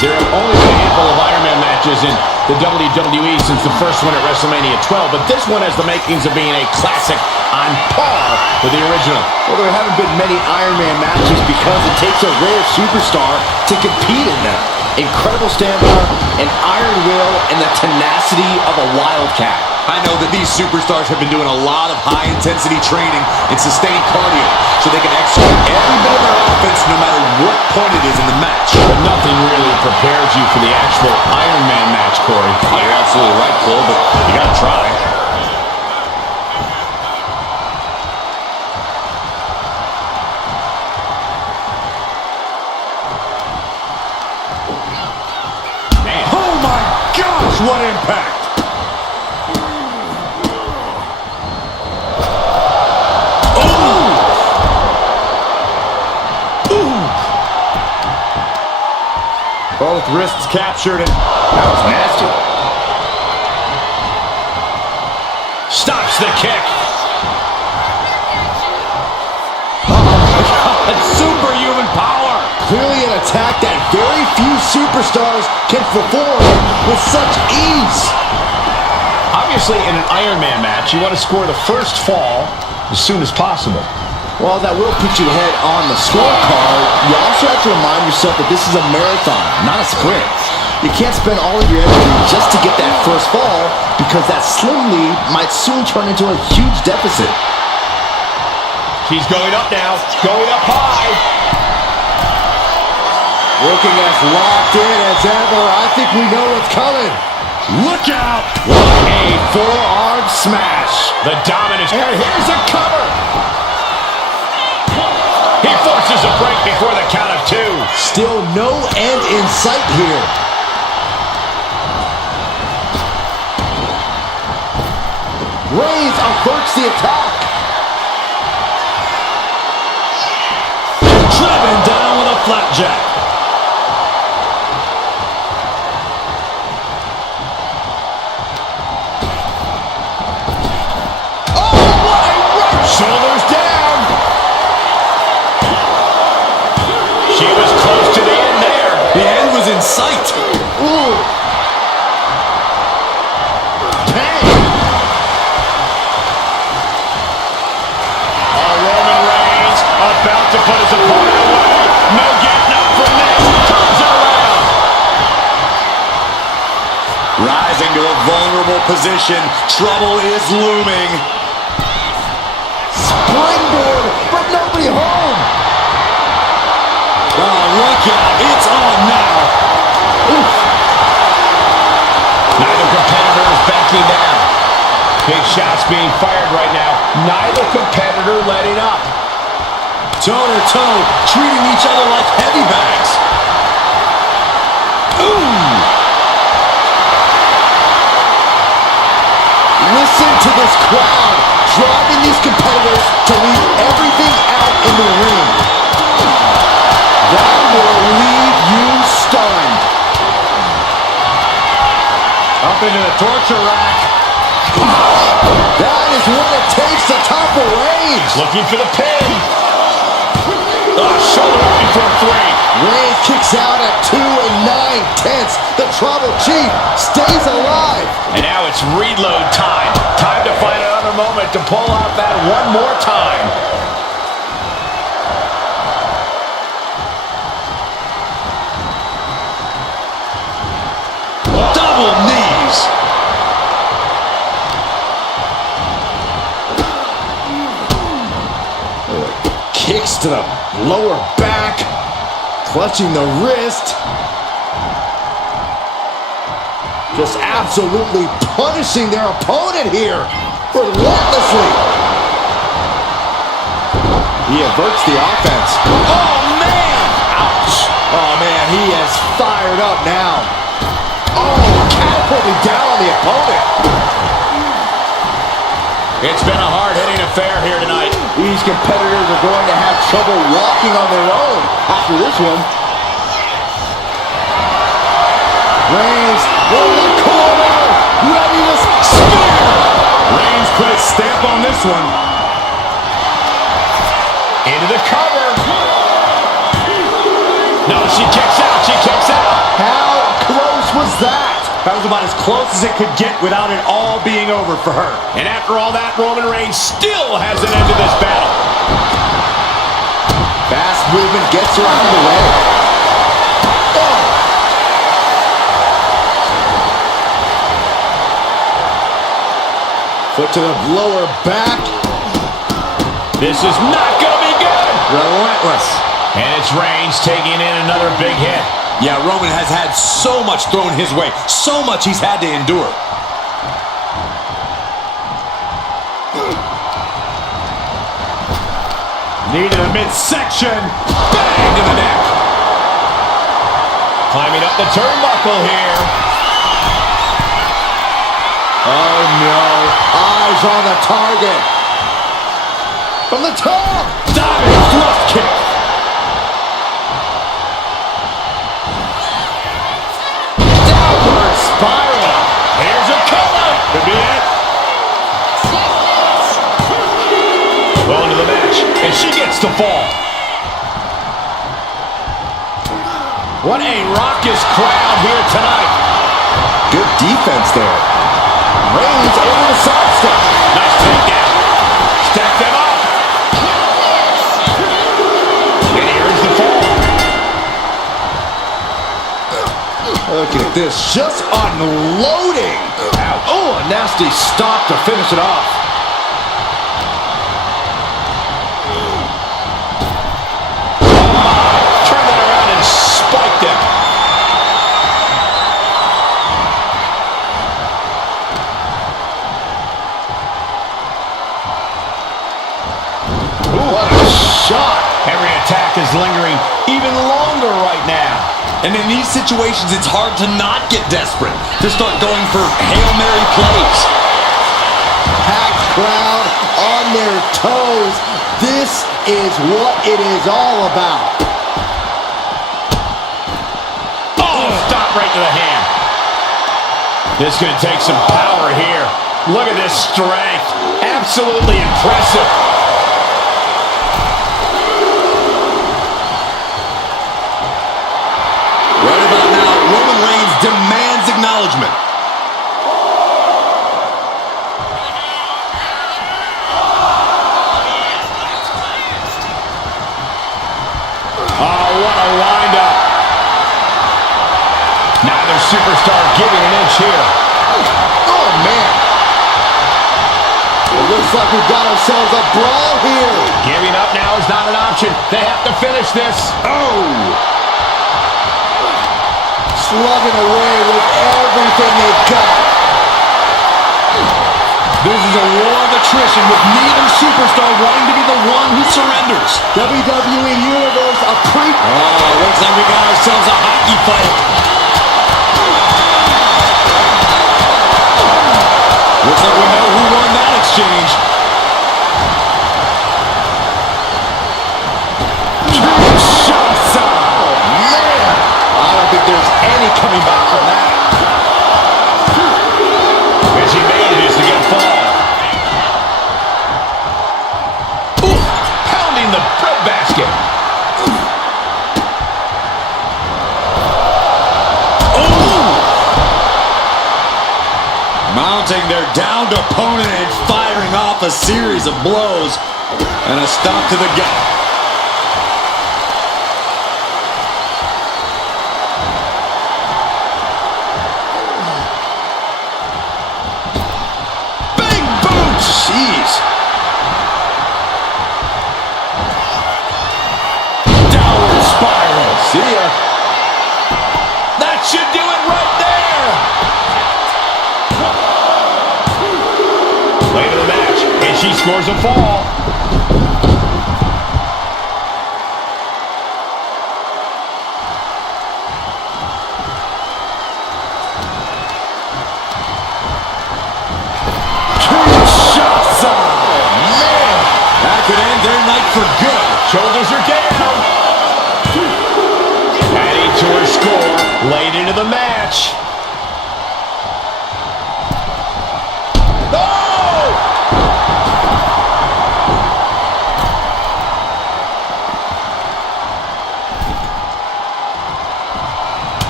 There have only been a handful of Iron Man matches in the WWE since the first one at WrestleMania 12, but this one has the makings of being a classic on par with the original. Well, there haven't been many Iron Man matches because it takes a rare superstar to compete in them. Incredible stamina, an iron will, and the tenacity of a wildcat. I know that these superstars have been doing a lot of high-intensity training and sustained cardio so they can execute every bit of their offense no matter what point it is in the match. But nothing really prepares you for the actual Iron Man match, Corey. Oh, you're absolutely right, Cole, but you gotta try. Man. Oh my gosh, what impact! Both wrists captured, and that was nasty. Stops the kick. Oh my God, superhuman power. Clearly an attack that very few superstars can perform with such ease. Obviously, in an Iron Man match, you want to score the first fall as soon as possible. While that will put you ahead on the scorecard, you also have to remind yourself that this is a marathon, not a sprint. You can't spend all of your energy just to get that first fall, because that slim lead might soon turn into a huge deficit. She's going up now, going up high. Looking as locked in as ever. I think we know what's coming. Look out! What a forearm smash. The dominance. And here's a cover. He forces a break before the count of two. Still no end in sight here. Reigns averts the attack. Driven down with a flapjack. Oh, what a right! Shoulders down. She was close to the end there. The end was in sight. Ooh. Bang. Roman Reigns about to put his opponent away. No getting up from this. Turns it around. Rising to a vulnerable position. Trouble is looming. Springboard, but nobody home. Oh, look out. It's on now. Oof. Neither competitor is backing down. Big shots being fired right now. Neither competitor letting up. Toe-to-toe, treating each other like heavy bags. Ooh! Listen to this crowd, driving these competitors to leave everything out in the ring. That will leave you stunned. Up into the torture rack. That is what it takes to topple Reigns. Looking for the pin. Shoulder up before three. Reigns kicks out at 2 9/10. The Tribal Chief stays alive. And now it's reload time. Time to find another moment to pull out that one more time. Double knees. Kicks to the lower back, clutching the wrist. Just absolutely punishing their opponent here relentlessly. He averts the offense. Oh, man! Ouch! Oh, man, he is fired up now. Oh, catapulting down on the opponent. It's been a hard-hitting affair here tonight. These competitors are going to have trouble walking on their own after this one. Reigns in the corner, ready to spear. Reigns put his stamp on this one. Into the cover. No, she kicks out. She kicks out. How that? That was about as close as it could get without it all being over for her. And after all that, Roman Reigns still hasn't ended this battle. Fast movement gets her out of the way. Oh. Foot to the lower back. This is not going to be good. Relentless. And it's Reigns taking in another big hit. Yeah, Roman has had so much thrown his way, so much he's had to endure. Knee to the midsection, bang to the neck. Climbing up the turnbuckle here. Oh no, eyes on the target. From the top. Diving thrust kick. Downward spiral. Here's a cover. Could be it. Well into the match, and she gets the fall. What a raucous crowd here tonight. Good defense there. Reigns over the side step. Nice takedown. Stack them up. And here's the fall. Look at this, just unloading. Oh, a nasty stop to finish it off. Turn that around and spike them. Ooh, what a shot. Every attack is lingering even longer right now. And in these situations, it's hard to not get desperate, to start going for Hail Mary plays. Packed crowd on their toes. This is what it is all about. Oh, stop right to the hand. This is going to take some power here. Look at this strength. Absolutely impressive. Right about now, Roman Reigns demands acknowledgement. Oh, what a wind-up. Neither superstar giving an inch here. Oh, man. It looks like we've got ourselves a brawl here. Giving up now is not an option. They have to finish this. Oh. Slugging away with everything they've got. This is a war of attrition with neither superstar wanting to be the one who surrenders. WWE Universe, a pre... Oh, looks like we got ourselves a hockey fight. Looks like we know who won that exchange. Man, I don't think there's any coming back from that. And she made it is to get a fall. Ooh, pounding the breadbasket. Mounting their downed opponent and firing off a series of blows. And a stop to the gut. Big boot! Jeez. Downward spiral. See ya. That should do it right there. Late in the match, and she scores a fall. That could end their night for good. Shoulders are down. Adding to her score late into the match. Oh!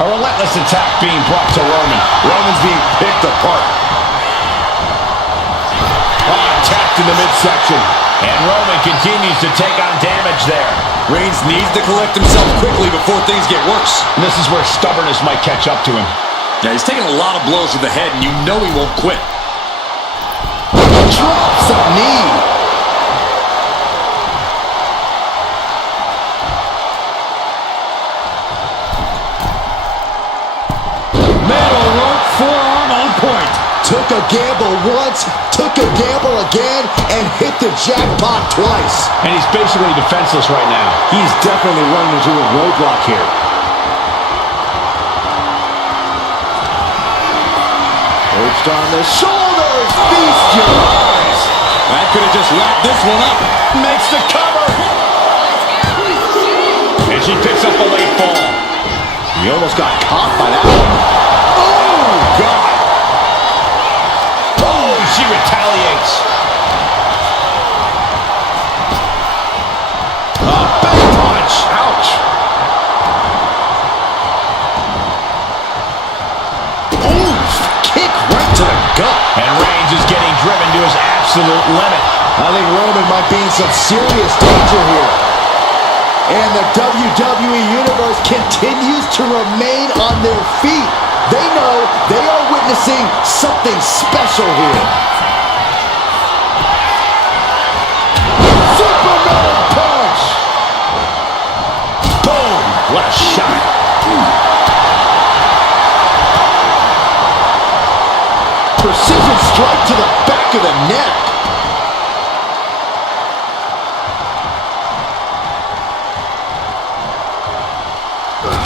A relentless attack being brought to Roman. Roman's being picked apart. Tapped in the midsection. And Roman continues to take on damage there. Reigns needs to collect himself quickly before things get worse. And this is where stubbornness might catch up to him. Yeah, he's taking a lot of blows to the head, and you know he won't quit. Drops a knee. Metalwork forearm on point. Took a gamble once, took a gamble again, and hit the jackpot twice. And he's basically defenseless right now. He's definitely running into a roadblock here. Perched on the shoulders, feast your eyes. That could have just wrapped this one up. Makes the cover. And she picks up a late fall. He almost got caught by that one. Oh, God. Oh, she retaliates. A big punch. Ouch. Oof, kick right to the gut. And Reigns is getting driven to his absolute limit. I think Roman might be in some serious danger here. And the WWE Universe continues to remain on their feet. They know they are witnessing something special here. Superman punch! Boom. What a shot. Precision strike to the back of the neck.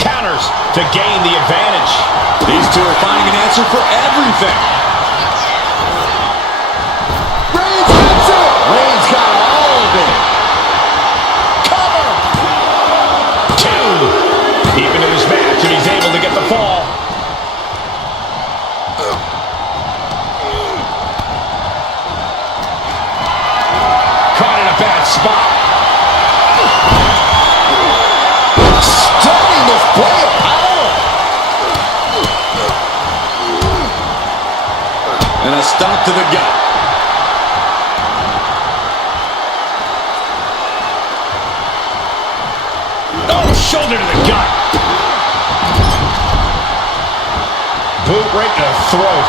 Counters to gain the advantage. These two are finding an answer for everything. Reigns gets it! Reigns got all of it. Cover. Two. Even in this match, and he's able to get the fall. Caught in a bad spot. Stunning display of power. And a stomp to the gut. Oh, shoulder to the gut. Boot right to the throat.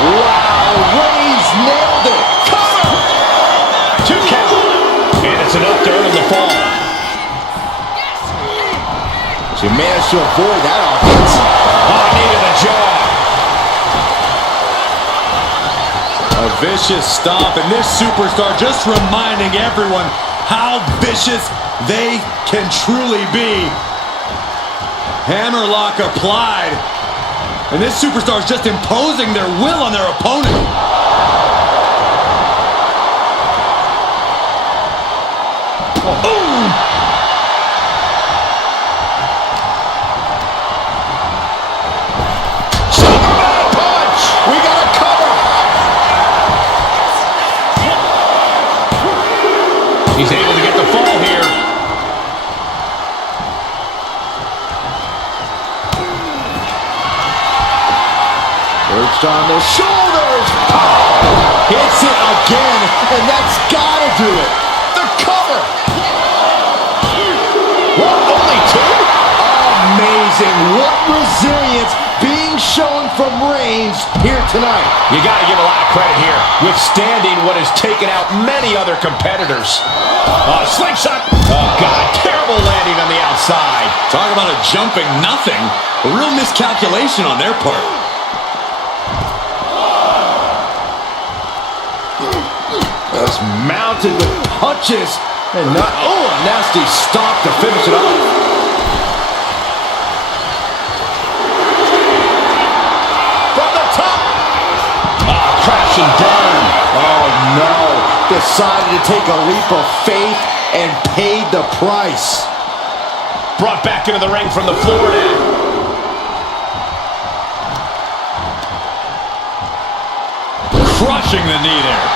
Wow, Reigns nailed it. Cover. 2 count. And it's enough to earn the fall. She managed to avoid that offense. Oh, knee to the jaw. A vicious stomp, and this superstar just reminding everyone how vicious they can truly be. Hammerlock applied. And this superstar is just imposing their will on their opponent. Boom. Superman punch. We got a cover. He's able to get the fall here. Perched on the shoulders. Hits it again, and that's gotta do it. The cover. What, only 2? Amazing. What resilience being shown from Reigns here tonight. You got to give a lot of credit here, withstanding what has taken out many other competitors. Slingshot. Oh, God. Terrible landing on the outside. Talk about a jumping nothing. A real miscalculation on their part. Just mounted with punches and not, oh, a nasty stomp to finish it off. From the top. Crash and burn. Oh no, decided to take a leap of faith and paid the price. Brought back into the ring from the floor now. crushing the knee there.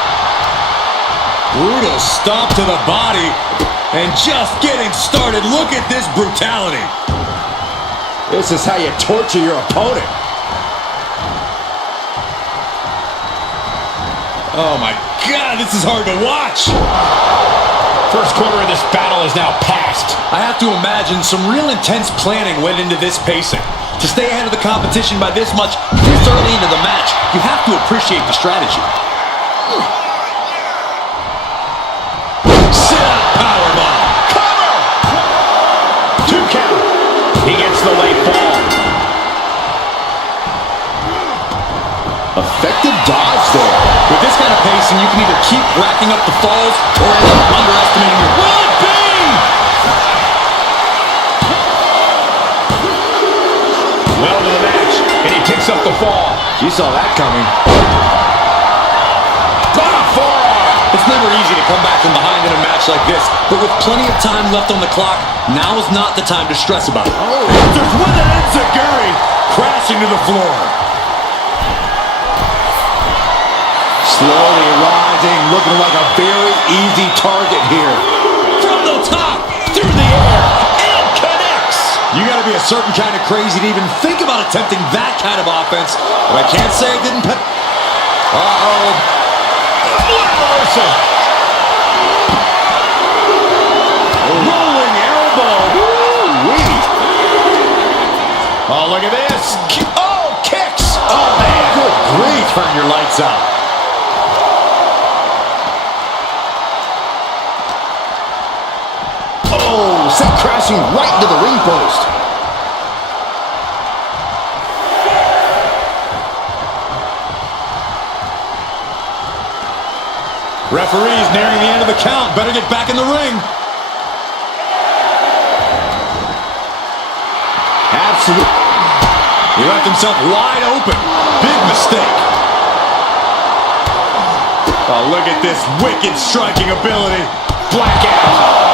Brutal stomp to the body. And just getting started. Look at this brutality. This is how you torture your opponent. Oh my God, this is hard to watch. First quarter of this battle is now past. I have to imagine some real intense planning went into this pacing. To stay ahead of the competition by this much, this early into the match, you have to appreciate the strategy. Sit-up powerbomb. Cover! 2 count. He gets the late fall. Effective dodge there. With this kind of pacing, you can either keep racking up the falls or end up underestimating your... Will it be? Well to the match, and he picks up the fall. You saw that coming. Got a forearm. It's never easy to come back from behind in a match like this, but with plenty of time left on the clock, now is not the time to stress about it. Oh. Answers with an enziguri, crashing to the floor. Slowly rising, looking like a very easy target here. From the top, through the air, and connects. You got to be a certain kind of crazy to even think about attempting that kind of offense, but I can't say it didn't pay. Uh-oh. Reversal. Rolling elbow. Woo-wee. Oh, look at this. Oh, kicks. Oh, man. Good grief. Turn your lights out. Oh, sent crashing right into the ring post. Referee's nearing the end of the count. Better get back in the ring. Absolutely. He left himself wide open. Big mistake. Oh, look at this wicked striking ability. Blackout.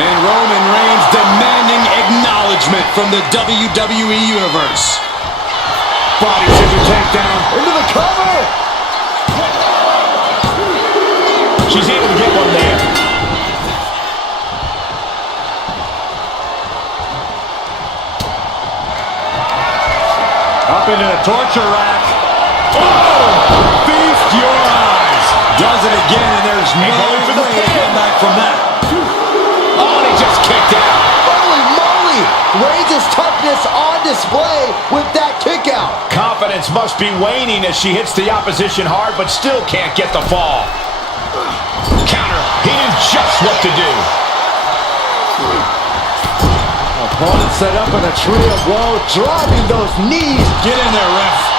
And Roman Reigns demanding acknowledgement from the WWE Universe. Body scissor takedown. Into the cover. She's able to get one there. Up into the torture rack. Oh! Feast your eyes. Does it again, and there's no going for the way to pin. come back from that. Oh, and he just kicked out. Holy moly. Reigns' toughness on display with that kick out. Confidence must be waning as she hits the opposition hard, but still can't get the fall. Counter. He knew just what to do. Opponent set up in a tree of woe, driving those knees. Get in there, ref.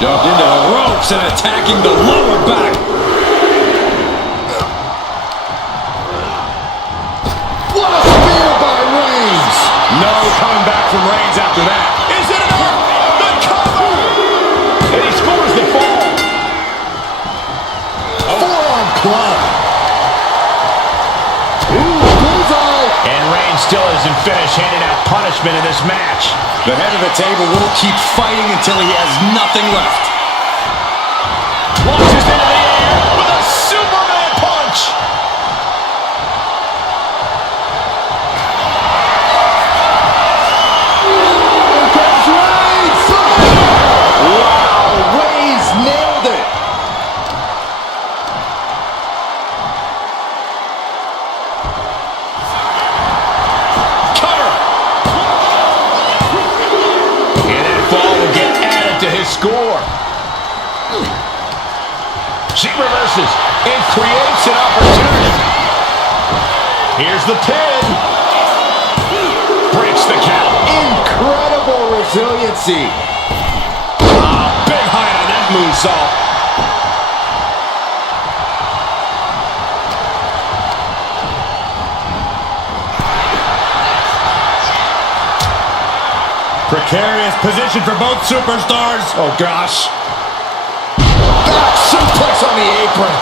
Shoved into the ropes and attacking the lower back. What a spear by Reigns. No coming back from Reigns after that. Is it enough? The cover! And he scores the fall. Forearm club. Ooh, bullseye. And Reigns still isn't finished handing out punishment in this match. The head of the table will keep fighting until he has nothing left. Launches into the air with a Superman punch. Here comes Reigns. Wow, Reigns nailed it. Cover. And that fall will get added to his score. She reverses and creates an opportunity. Here's the pin. Breaks the count. Incredible resiliency. Big height on that moonsault. Precarious position for both superstars. Oh, gosh. Back suplex on the apron.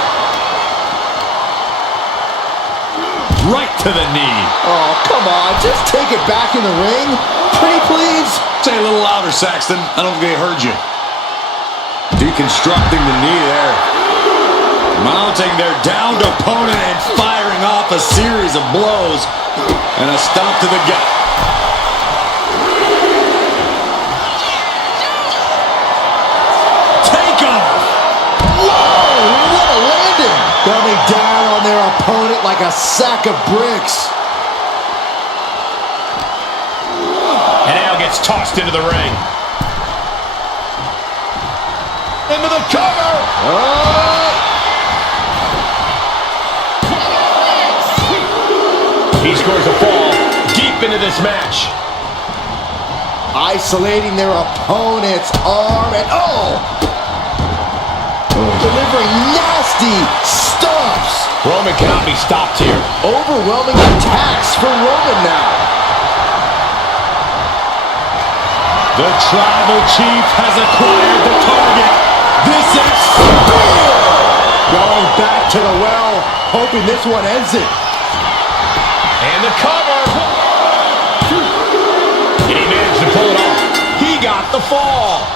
Right to the knee. Oh, come on. Just take it back in the ring. Pretty please. Say a little louder, Saxton. I don't think they heard you. Deconstructing the knee there. Mounting their downed opponent and firing off a series of blows. And a stomp to the gut. Take off! Whoa, what a landing. Coming down on their opponent like a sack of bricks. And now gets tossed into the ring. Into the cover. He scores a fall deep into this match. Isolating their opponent's arm and delivering nasty stomps. Roman cannot be stopped here. Overwhelming attacks for Roman now. The Tribal Chief has acquired the target. This is Spear! Going back to the well, hoping this one ends it. And the cover. And he managed to pull it off. He got the fall.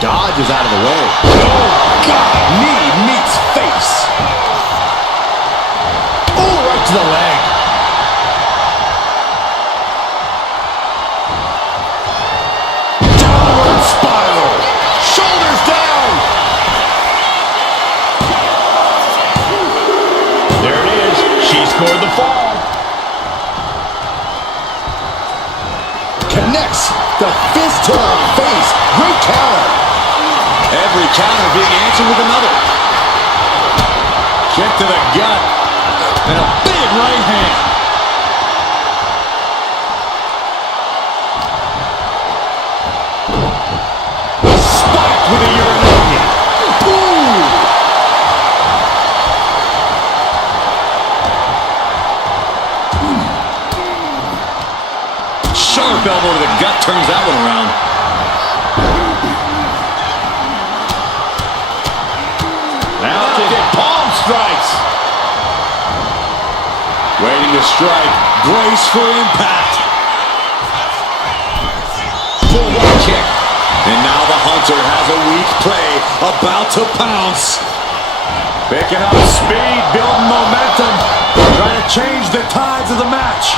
Dodges out of the way. oh God! Knee meets face. Oh, right to the leg. Downward spiral. Shoulders down. There it is. She scored the fall. Connects the fist to the face. Great counter. Every counter being answered with another. Kick to the gut. And a big right hand. Spiked with a urinary. Ooh. Sharp elbow to the gut turns that one around. Now Palm strikes. waiting to strike. Brace for impact. Bulldog kick. And now the Hunter has a weak prey about to pounce. Picking up speed, building momentum. Trying to change the tides of the match.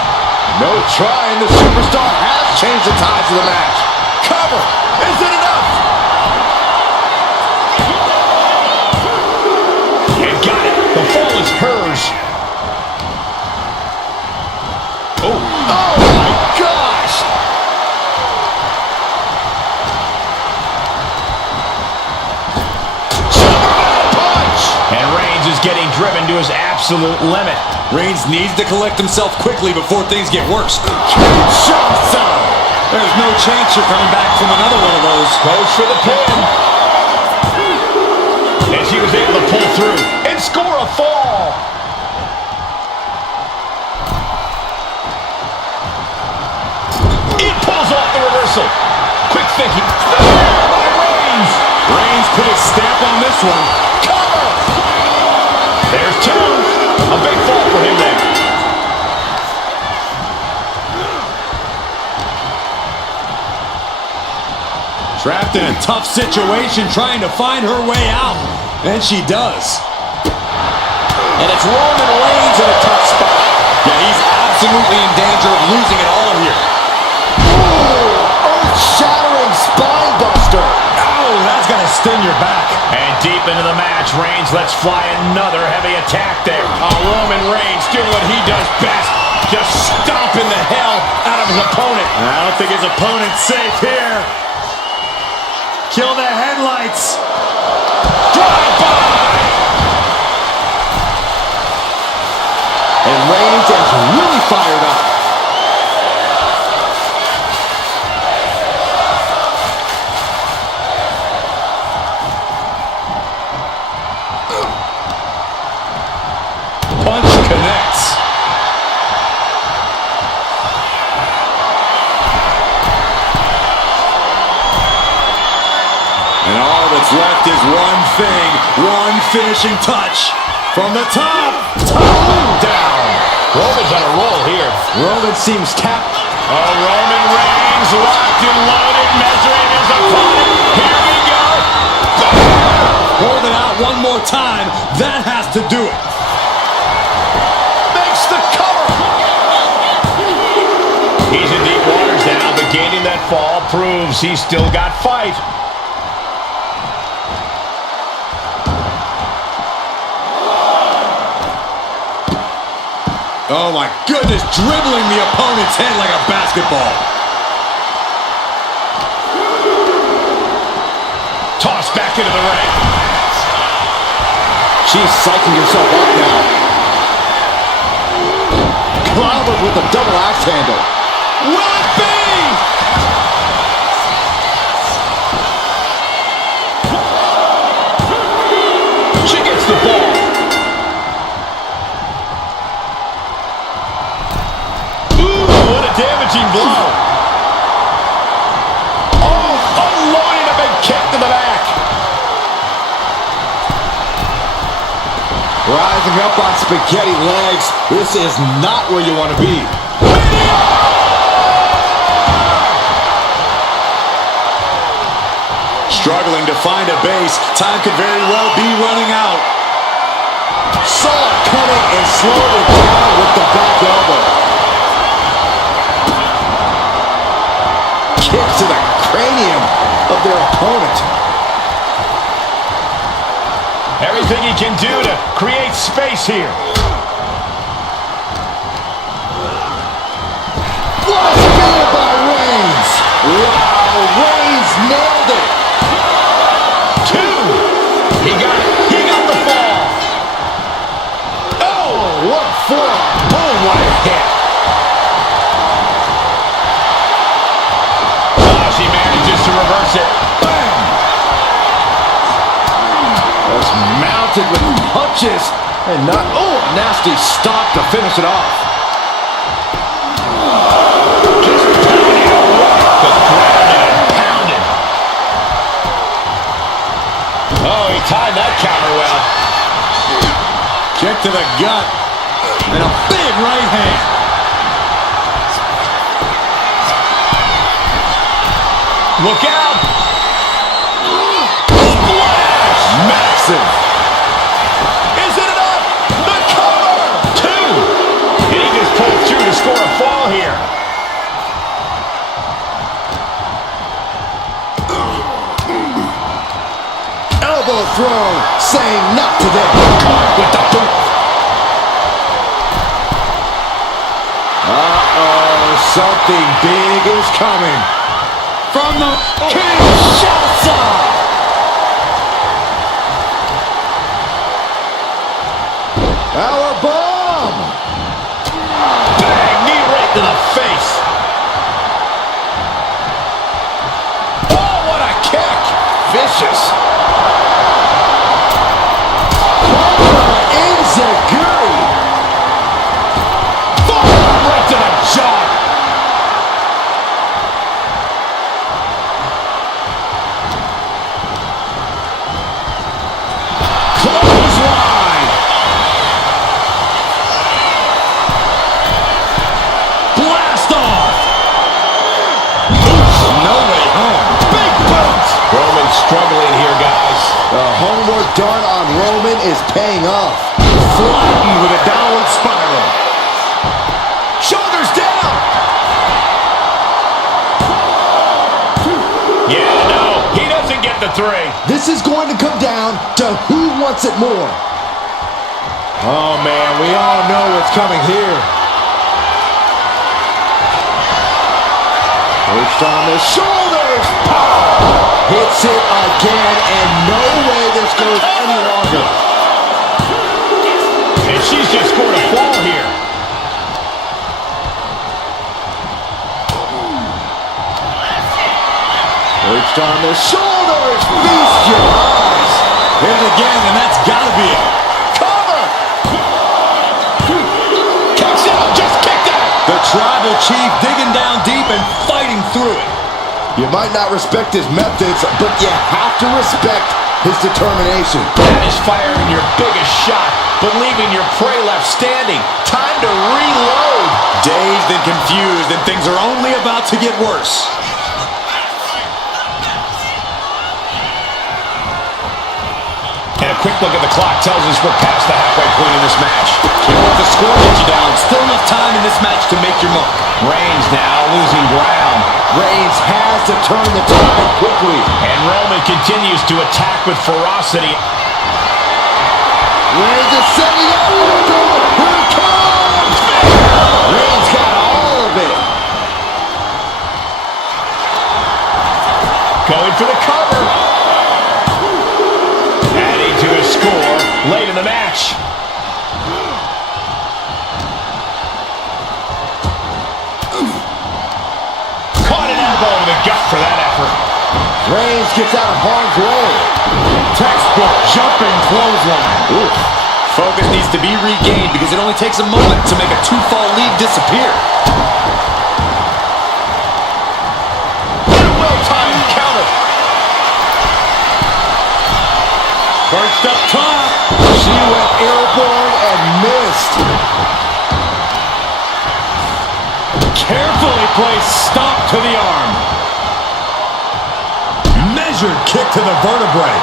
No trying. The superstar has changed the tides of the match. Cover. Is it enough? And got it. The fall is hers. Oh my gosh. Punch. And Reigns is getting driven to his absolute limit. Reigns needs to collect himself quickly before things get worse. Kinshasa. There's no chance you're coming back from another one of those. Goes for the pin. And she was able to pull through and score a fall. It pulls off the reversal. Quick thinking. By Reigns. Reigns put his stamp on this one. Cover. There's two. A big fall for him there. Trapped in a tough situation, trying to find her way out. And she does. And it's Roman Reigns in a tough spot. Yeah, he's absolutely in danger of losing it all here. Earth-shattering spine buster. Oh, that's gonna sting your back. And deep into the match, Reigns lets fly another heavy attack there. Roman Reigns doing what he does best. Just stomping the hell out of his opponent. I don't think his opponent's safe here. Kill the headlights. Drive-by. And Reigns is really fired up. Punch connects. One finishing touch from the top. Down. Roman's on a roll here. Roman seems tapped. Oh, Roman Reigns locked and loaded, measuring his opponent. Here we go. Hold it out one more time. That has to do it. Makes the cover. He's in deep waters now, but gaining that fall proves he's still got fight. Oh my goodness, dribbling the opponent's head like a basketball. Tossed back into the ring. She's psyching herself up now. Clobbered with a double axe handle. Will it be? She gets the ball. Damaging blow. Oh, unloading a big kick to the back. Rising up on spaghetti legs. This is not where you want to be. Struggling to find a base. Time could very well be running out. Saw it coming and slowed it down with the back elbow. Kick to the cranium of their opponent. Everything he can do to create space here. What a spear by Reigns. Wow, Reigns nailed it. Two. He got it. He got the fall. Oh, What a forearm. boom, what a hit. She manages to reverse it. Bang! Was mounted with punches and not, oh, nasty stop to finish it off. Just pounding away. Just grounded and pounded. Oh, he timed that counter well. Kick to the gut. And a big right hand. Look out! Splash! Massive. Is it enough? The cover! Two! And he just pulled through to score a fall here. Elbow thrown, saying not today. Caught with the boot. Something big is coming. From the Kinshasa! Powerbomb! Bang! Knee right to the face. Oh, what a kick! Vicious. Enziguri! Forearm right to the jaw. Clothesline. Blast off. no way home. Big boot. Roman's struggling here, guys. The homework done on Roman is paying off. Flattened with a downward spiral. Shoulders down. Yeah, no, he doesn't get the three. This is going to come down to who wants it more. Oh, man, we all know what's coming here. Perched on the shoulders. Hits it again, and no way this goes any longer. And she's just scored a fall here. Perched on the shoulders. Feast your eyes. Hit it again, and that's got to be it. Cover. Kicks out, just kicked out. The tribal chief digging down deep and fighting through it. You might not respect his methods, but you have to respect his determination. That is firing your biggest shot, but leaving your prey left standing. Time to reload. Dazed and confused, and things are only about to get worse. And a quick look at the clock tells us we're past the halfway point in this match. Can't let the score get you down. Still enough time in this match to make your mark. Reigns now losing ground. Reigns has to turn the tide quickly. And Roman continues to attack with ferocity. Reigns is setting up. Here it comes. Reigns got all of it. Going for the cover. Adding to his score late in the match. Caught an elbow in the gut for that effort. Reigns gets out of harm's way. Textbook jumping clothesline. Oof. Focus needs to be regained because it only takes a moment to make a two-fall lead disappear. What a well-timed counter. Perched up top. She went airborne and missed. Carefully placed stop to the arm. Measured kick to the vertebrae.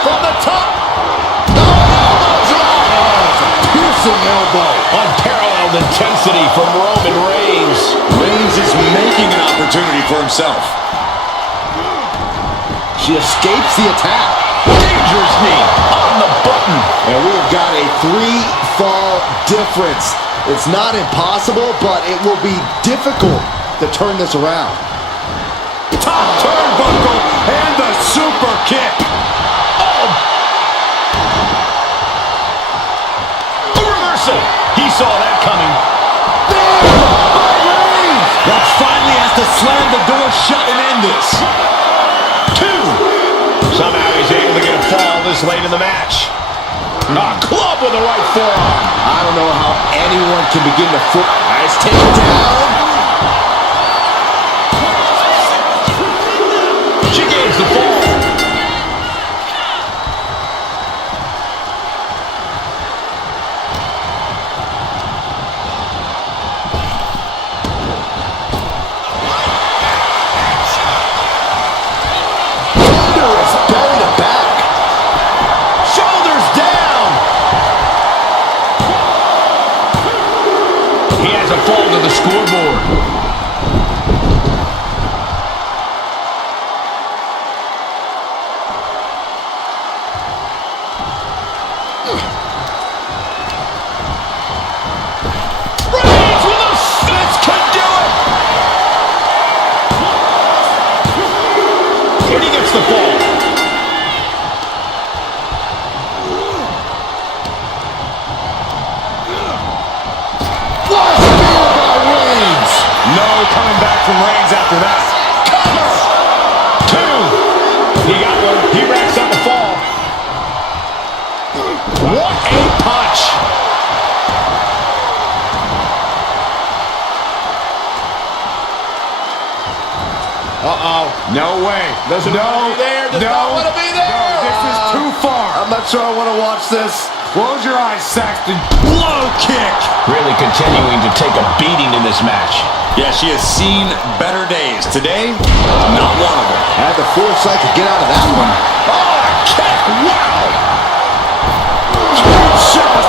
From the top. Piercing elbow. Unparalleled intensity from Roman Reigns. Reigns is making an opportunity for himself. She escapes the attack. Dangerous knee on the button. And we've got a 3-fall difference. It's not impossible, but it will be difficult to turn this around. Top turnbuckle and the super kick. The reversal. He saw that coming. That finally has to slam the door shut and end this. 2. Somehow he's able to get a fall this late in the match. A club with the right forearm. I don't know how anyone can begin to foot. Nice takedown. She gains the fall. Thunderous belly to back. Shoulders down. He has a fall to the scoreboard. Reigns with a this could do it. And he gets the fall. What's the deal about Reigns? No coming back from Reigns after that. Cover. 2. He got one. He racks up a fall. What a punch. Uh-oh. No way. Doesn't want to be there. Does not want to be there. No, this is too far. I'm not sure I want to watch this. Close your eyes, Saxton. Low kick. Really continuing to take a beating in this match. Yeah, she has seen better days. Today, not one of them. Had the foresight to get out of that one. Oh, a kick. Wow. Shut up.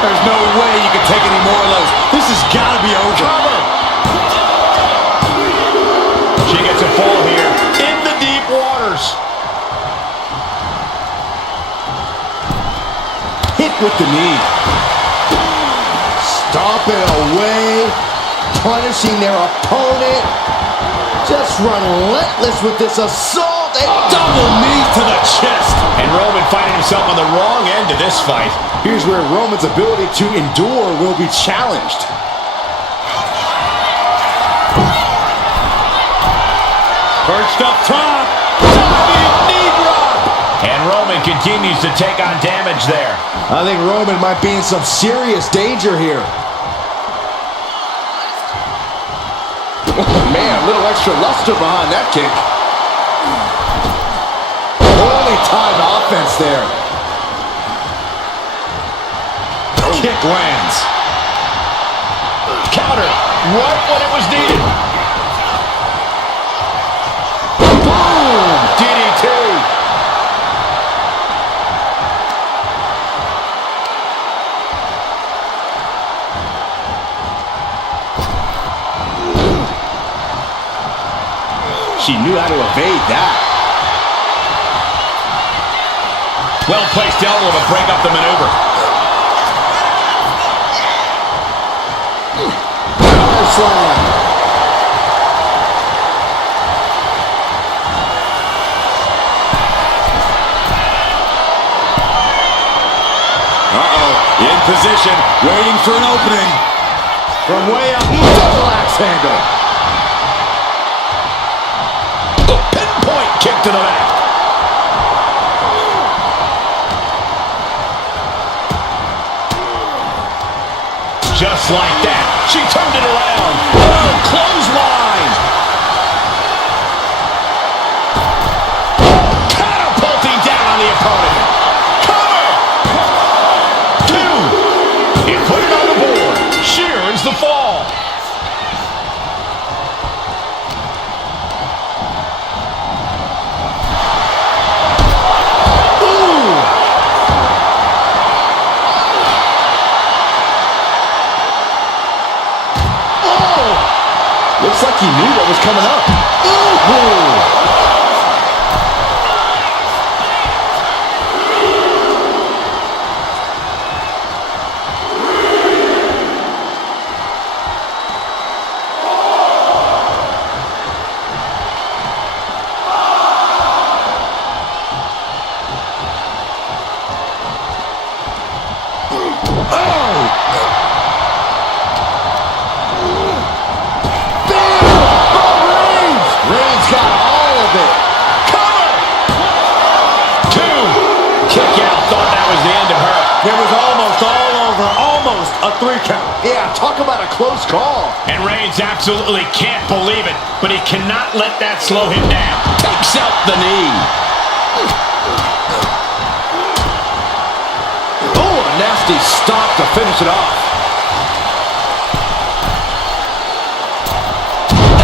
There's no way you can take any more of those. This has got to be over. Cover. She gets a fall here in the deep waters. Hit with the knee. Stomping away. Punishing their opponent. Just relentless with this assault. A Double knee to the chest. And Roman finding himself on the wrong end of this fight. Here's where Roman's ability to endure will be challenged. Perched up top. Diving knee drop. And Roman continues to take on damage there. I think Roman might be in some serious danger here. Oh, man, a little extra luster behind that kick. Holy time offense there. Kick lands. Counter right when it was needed. Boom! DDT. She knew how to evade that. Well-placed elbow to break up the maneuver. Power slam. In position, waiting for an opening. From way up, double axe handle. The pinpoint kick to the back. Just like that, she turned it around. Oh, clothesline. Catapulting down on the opponent. Cover. 2. He put it on the board. She earns the fall. Looks like he knew what was coming up. Ooh. It was almost all over, almost a 3 count. Yeah, talk about a close call. And Reigns absolutely can't believe it, but he cannot let that slow him down. Takes out the knee. Oh, a nasty stop to finish it off.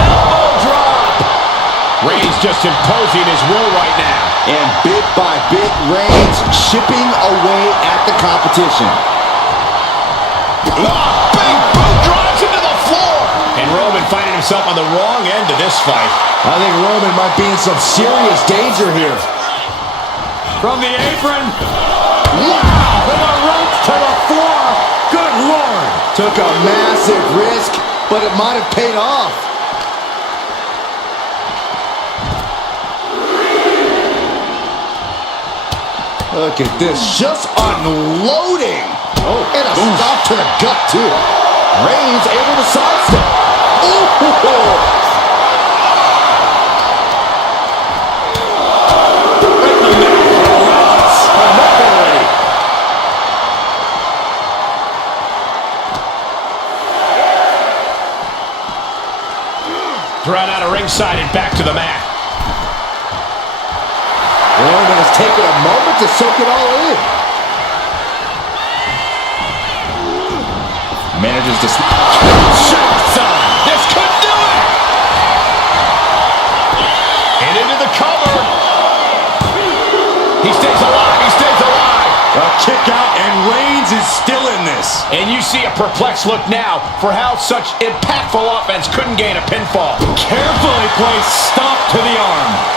Elbow drop. Reigns just imposing his will right now. And bit by bit, Reigns chipping away at the competition. Big boot drives him to the floor. And Roman finding himself on the wrong end of this fight. I think Roman might be in some serious danger here. From the apron. Wow! From the ropes to the floor. Good Lord. Took a massive risk, but it might have paid off. Look at this, just unloading. Oh, and a stop to the gut, too. Reigns able to sidestep. Ooh. Thrown out of ringside and back to the mat. Roman has taken a moment to soak it all in. Manages to This could do it. And into the cover. He stays alive. He stays alive. A kick out, and Reigns is still in this. And you see a perplexed look now for how such impactful offense couldn't gain a pinfall. Carefully placed stomp to the arm.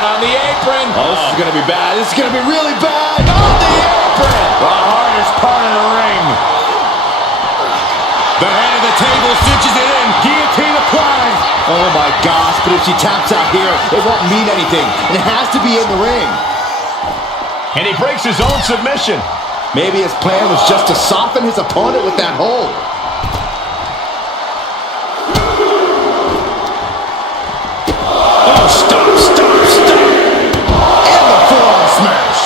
On the apron. Oh, this is going to be bad. This is going to be really bad. On the apron. The hardest part of the ring. The head of the table cinches it in. Guillotine applied. Oh, my gosh. But if she taps out here, it won't mean anything. And it has to be in the ring. And he breaks his own submission. Maybe his plan was just to soften his opponent with that hold. Oh, stop. And the forearm smash.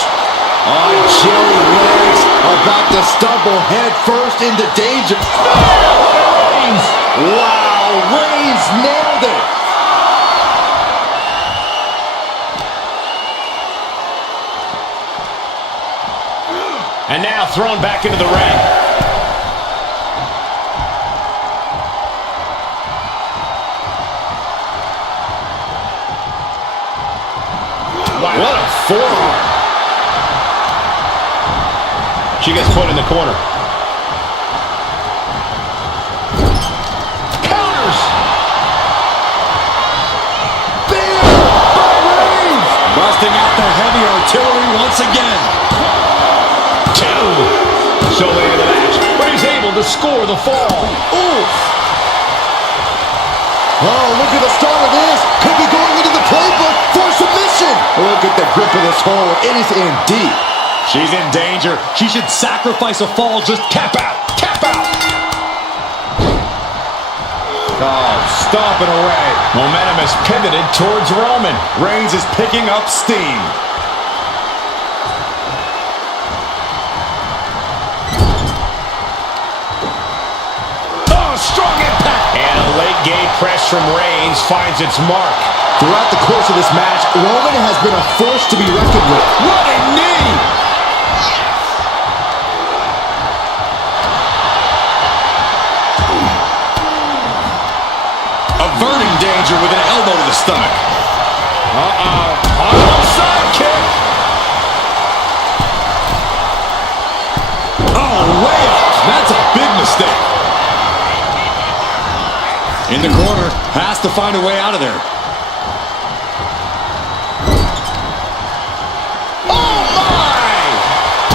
stumble head first into danger. Reigns. Wow, Reigns nailed it. And now thrown back into the ring. Wow. What a forearm. She gets put in the corner. Counters. Bam! By Reigns! Busting out the heavy artillery once again. So late in the match, but he's able to score the fall. Oof! Oh, look at the start of this. Could be going into the playbook for submission. Look at the grip of this hold. It is in deep. She's in danger. She should sacrifice a fall. Just Tap out, tap out. oh, stomping away. Momentum is pivoted towards Roman. Reigns is picking up steam. Oh, strong impact. And a late game press from Reigns finds its mark. Throughout the course of this match, Roman has been a force to be reckoned with. Running knee. Averting danger with an elbow to the stomach. Harlem sidekick. Oh, way up. That's a big mistake. In the corner, has to find a way out of there. Oh, my.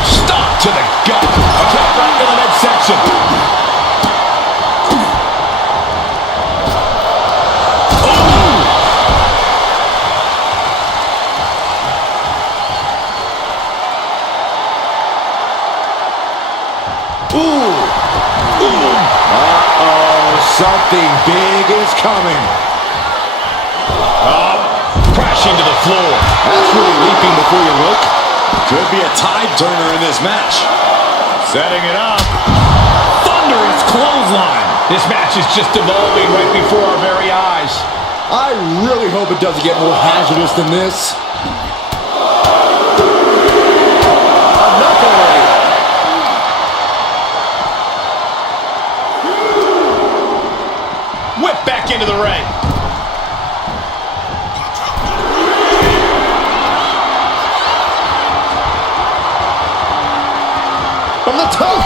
Stop to the gut. Attack right to the midsection. Something big is coming. Crashing to the floor. That's really leaping before you look. Could be a tide turner in this match. Setting it up. Thunderous clothesline. This match is just evolving right before our very eyes. I really hope it doesn't get more hazardous than this. Enough already. Whip back into the ring. From the top.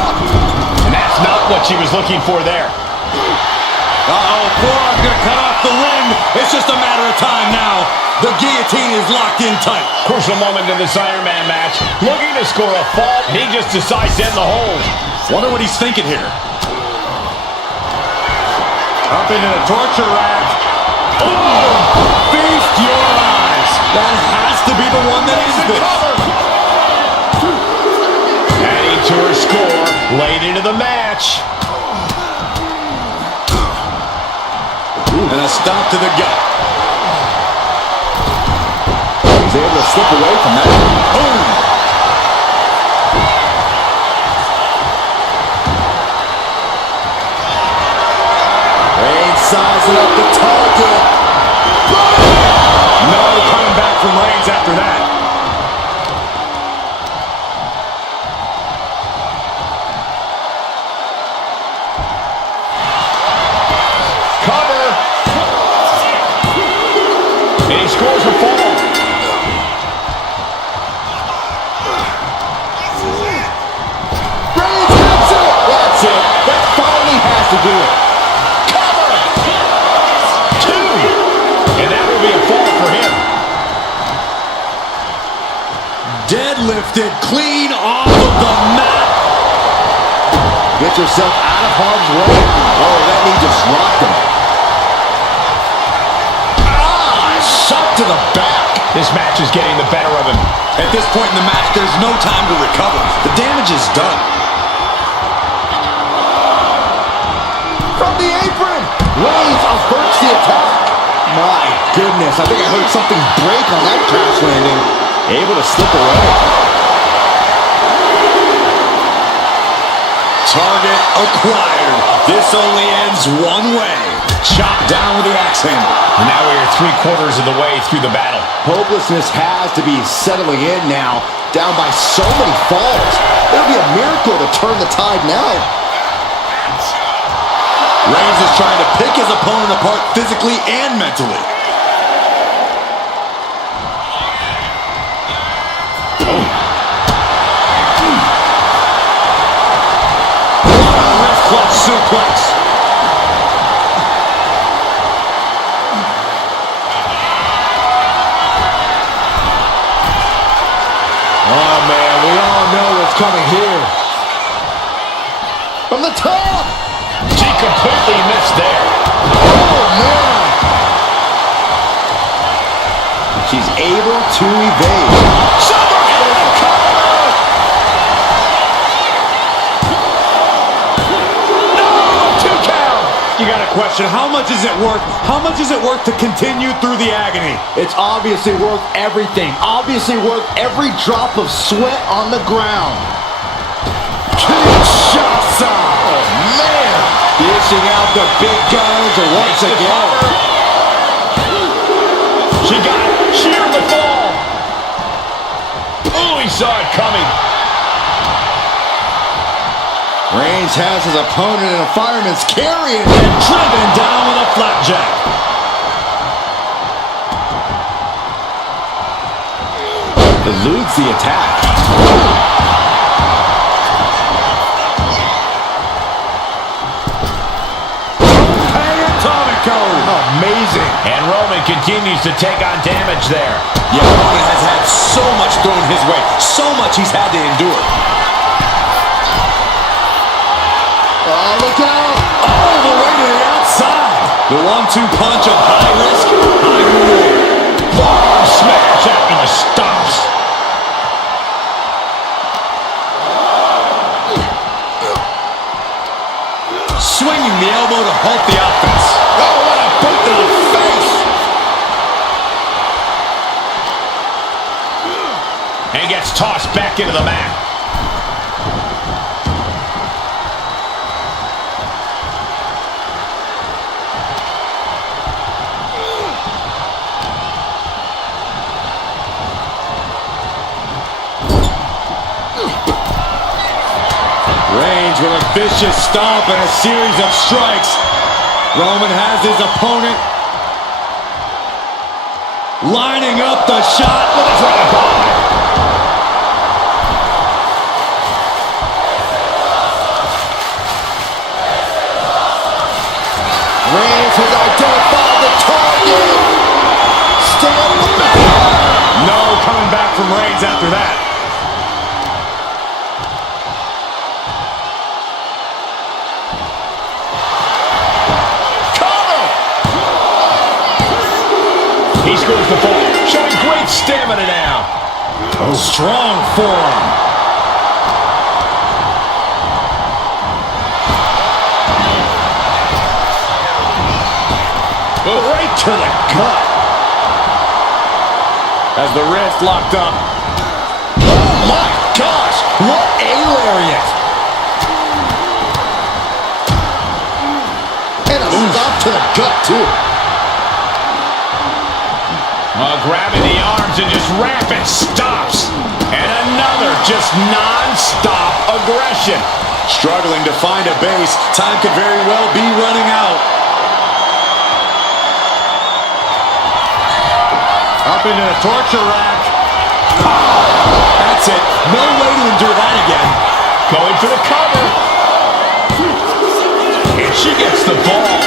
And that's not what she was looking for there. Uh-oh, forearm's gonna cut off the ring. It's just a matter of time now. The guillotine is locked in tight. Crucial moment in this Iron Man match. Looking to score a fall. He just decides to end the hold. Wonder what he's thinking here. Up into the torture rack. Oh! Feast your eyes. That has to be the one that ends this. Adding to her score late into the match. And a stop to the gut. He's able to slip away from that. Boom! Reigns sizing up the target. No coming back from Reigns after that. Cover. And he scores a fall. Reigns gets it. That's it. That finally has to do it. And that will be a fall for him. Deadlifted clean off of the mat. Get yourself out of harm's way. Oh, that knee just rocked him. Shot to the back. This match is getting the better of him. At this point in the match, there's no time to recover. The damage is done. From the apron. Reigns averts the attack. My goodness, I think I heard something break on that crash landing. Able to slip away. Target acquired. This only ends one way. Chopped down with the axe handle. And now we are 3/4 of the way through the battle. Hopelessness has to be settling in now, down by so many falls. It'll be a miracle to turn the tide now. Reigns is trying to pick his opponent apart physically and mentally. Wrist clutch suplex. Oh, man, we all know what's coming here. From the top! She completely missed there. Oh, man! She's able to evade. Somebody the cover! No! 2 count! You got a question. How much is it worth? How much is it worth to continue through the agony? It's obviously worth everything. Obviously worth every drop of sweat on the ground. Kinshasa! Oh, man! Dishing out the big guns once again. She got it. Sheared the fall. Oh, he saw it coming. Reigns has his opponent in a fireman's carry and Driven down with a flapjack. eludes the attack. Amazing. And Roman continues to take on damage there. Yeah, Roman has had so much thrown his way. So much he's had to endure. Oh, look out! All the way to the outside. The 1-2 punch of high risk, high reward. Farm smash after the stops. Swinging the elbow to halt the offense. Oh, what a boot to the face. And gets tossed back into the mat. Reigns with a vicious stomp and a series of strikes. Roman has his opponent lining up the shot. With a drive-by. Reigns has identified the target. Stand back. No coming back from Reigns after that. He scores the fall, showing great stamina now. Oh, strong forearm. Right to the gut. As the wrist locked up. Oh, my gosh. What a lariat. And a stop to the gut, too. Grabbing the arms and just rapid stops. And another just non-stop aggression. Struggling to find a base. Time could very well be running out. Up into the torture rack. That's it. No way to endure that again. Going for the cover. And she gets the ball.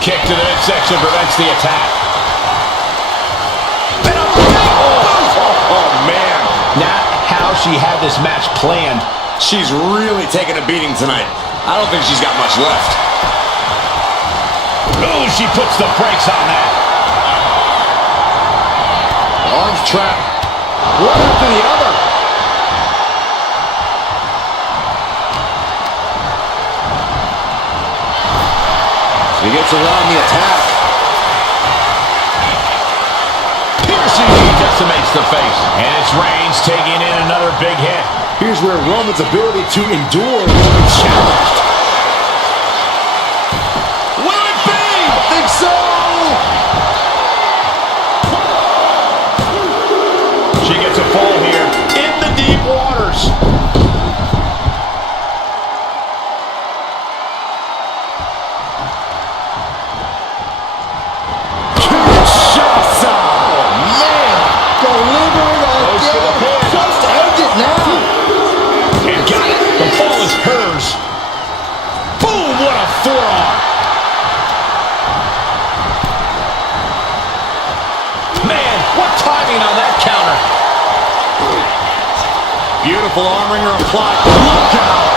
Kick to the midsection prevents the attack. And a big oh, man. Not how she had this match planned. She's really taking a beating tonight. I don't think she's got much left. Oh, she puts the brakes on that. Arms trap. One after the other. He gets around the attack. Piercing, he decimates the face. And it's Reigns taking in another big hit. Here's where Roman's ability to endure will be challenged. Will it be? I think so! She gets a fall here in the deep waters. Hers. Boom, what a forearm. Man, what timing on that counter. Beautiful arm wringer applied. Look out.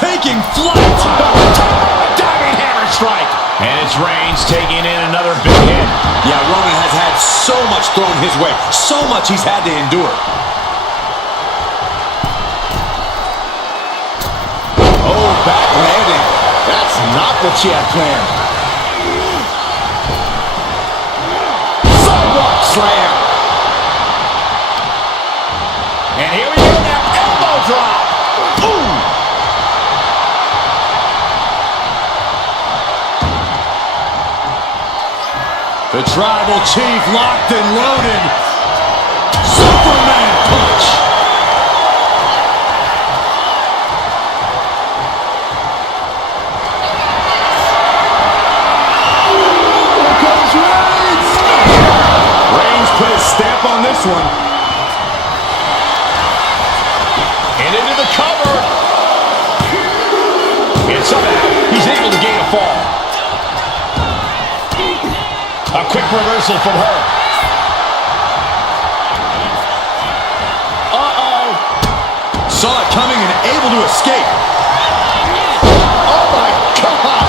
Taking flight. Diving hammer strike. And it's Reigns taking in another big hit. Yeah, Roman has had so much thrown his way. So much he's had to endure. Oh, back landing. That's not what she had planned. Sidewalk slam. And here we go now. Elbow drop. Boom. The Tribal Chief locked and loaded. Superman punch. Here comes Reigns! Reigns put his stamp on this one. And into the cover. And somehow he's able to gain a fall. A quick reversal from her. Uh-oh. Saw it coming and able to escape. Oh my God!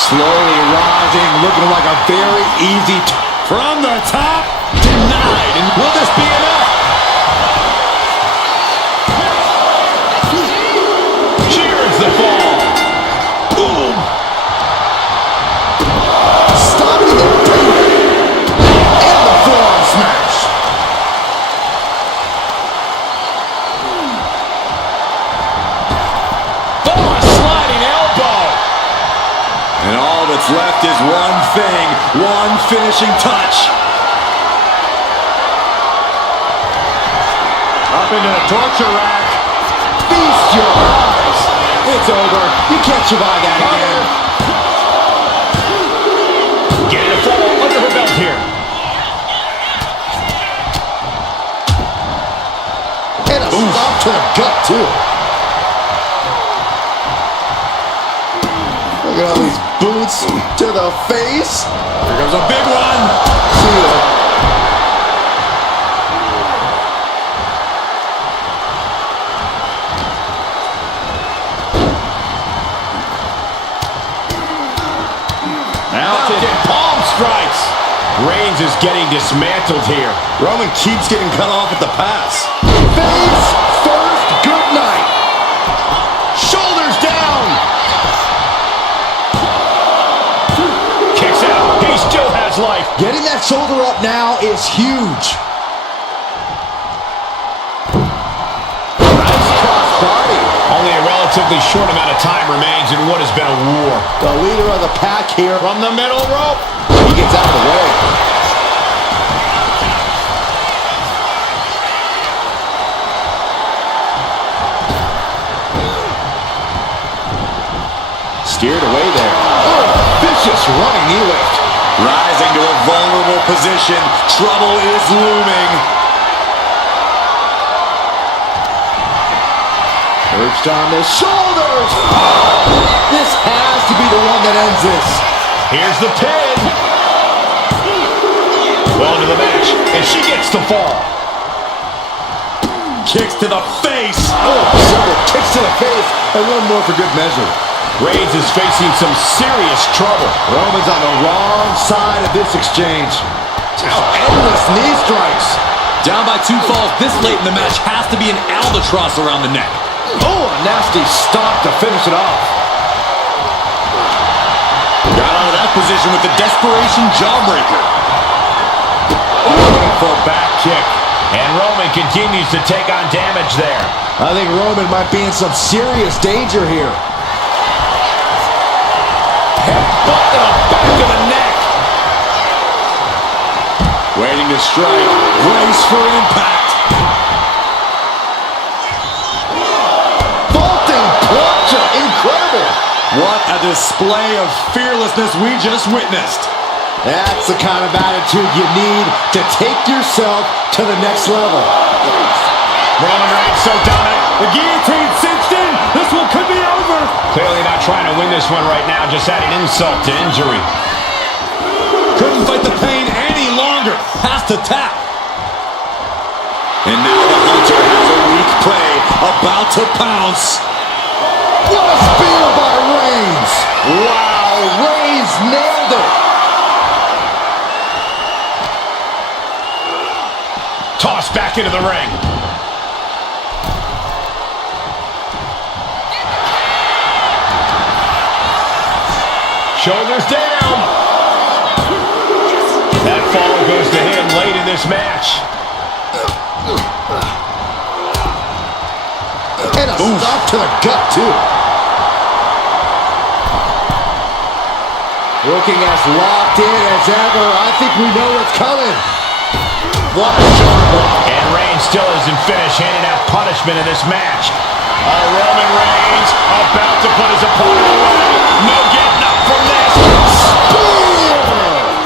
Slowly rising, looking like a very easy From the top, denied. And will this be enough? Cheers the fall. Boom. stopping the break. And the forearm smash. Oh, a sliding elbow. And all that's left is one thing, one finishing touch. Up into the torture rack. Feast your eyes. It's over. You can't survive that again. Getting a fall under her belt here. And a stop to the gut, too. Look at all these boots to the face. Here comes a big one. See ya. Mounted palm strikes. Reigns is getting dismantled here. Roman keeps getting cut off at the pass. Face first, good night. Shoulders down. Kicks out. He still has life. Getting that shoulder up now is huge. Nice crossbody. Only a relatively short amount of time remains in what has been a war. The leader of the pack here. From the middle rope. He gets out of the way. Steered away there. Oh, vicious running knee lift. Rising to a vulnerable position. Trouble is looming. Perched on the shoulders. This has to be the one that ends this. Here's the pin. Well into the match, and she gets the fall. Kicks to the face. Oh, several kicks to the face, and one more for good measure. Reigns is facing some serious trouble. Roman's on the wrong side of this exchange. Endless knee strikes. Down by 2 falls this late in the match has to be an albatross around the neck. Oh, a nasty stomp to finish it off. Got out of that position with the desperation jawbreaker. For back kick. And Roman continues to take on damage there. I think Roman might be in some serious danger here. Headbutt to the back of the neck. Waiting to strike. Brace for impact. Vaulting plunger. Incredible. What a display of fearlessness we just witnessed. That's the kind of attitude you need to take yourself to the next level. Roman Reigns so dominant. The guillotine cinched in. This one could be over. Clearly not trying to win this one right now, just adding insult to injury. Couldn't fight the pain any longer. Has to tap. And now the Hunter has a weak prey about to pounce. What a spear by Reigns. Wow, Reigns nailed it. Tossed back into the ring. Shoulders down. That fall goes to him late in this match. And a stop to the gut, too. Looking as locked in as ever. I think we know what's coming. What a shoulder. And Reigns still isn't finished handing out punishment in this match. Roman Reigns about to put his opponent away. No getting up from this. Spear!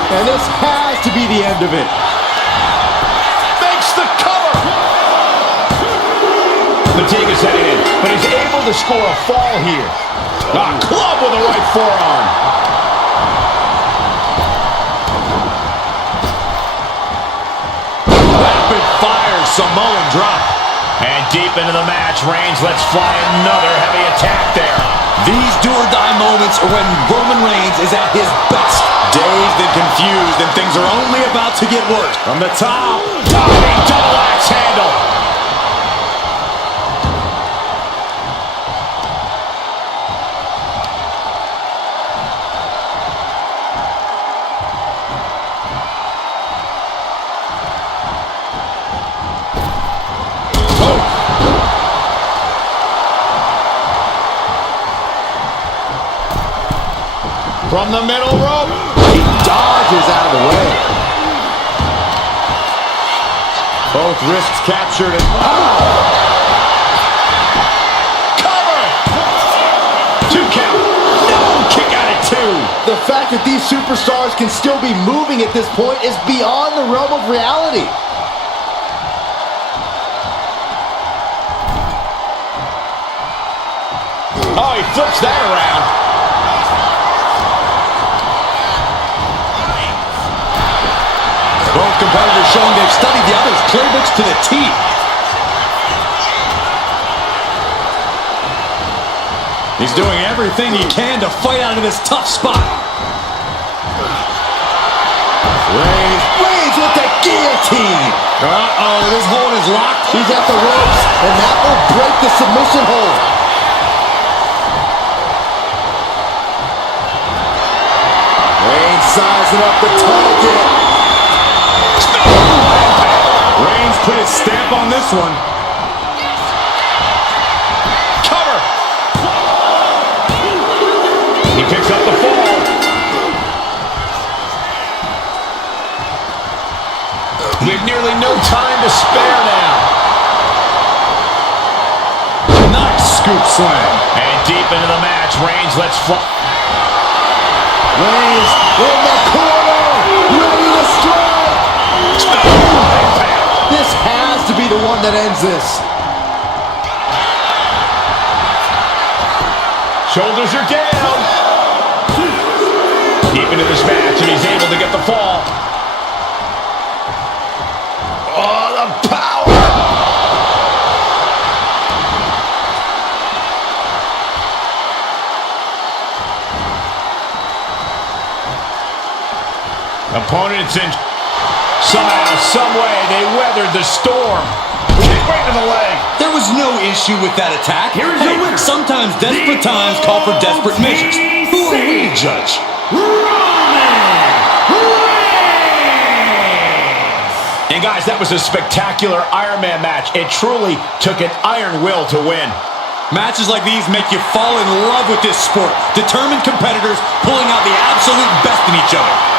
And this has to be the end of it. Makes the cover. Fatigue is setting in, but he's able to score a fall here. A club with the right forearm. Rapid fire Samoan drop. And deep into the match, Reigns lets fly another heavy attack there. These do-or-die moments are when Roman Reigns is at his best. Dazed and confused, and things are only about to get worse. From the top. Diving double axe handle. From the middle rope. He dodges out of the way. Both wrists captured. And Cover. 2 count. No, kick out at 2. The fact that these superstars can still be moving at this point is beyond the realm of reality. Oh, he flips that around. both competitors showing they've studied the other's playbooks to the T. He's doing everything he can to fight out of this tough spot. Reigns with the guillotine. Uh-oh, this hold is locked. He's at the ropes, and that will break the submission hold. Reigns sizing up the target. Reigns put his stamp on this one. Cover. He picks up the fall. With nearly no time to spare now. Nice scoop slam. And deep into the match, Reigns lets fly. Reigns in the corner, ready to strike. This has to be the one that ends this. Shoulders are down. Deep into this match, and he's able to get the fall. Oh, the power! Opponents in. Somehow, some way, they weathered the storm. Kick right to the leg. There was no issue with that attack. Here's your winner. Sometimes desperate times call for desperate measures. Who are we to judge? And guys, that was a spectacular Iron Man match. It truly took an iron will to win. Matches like these make you fall in love with this sport. Determined competitors pulling out the absolute best in each other.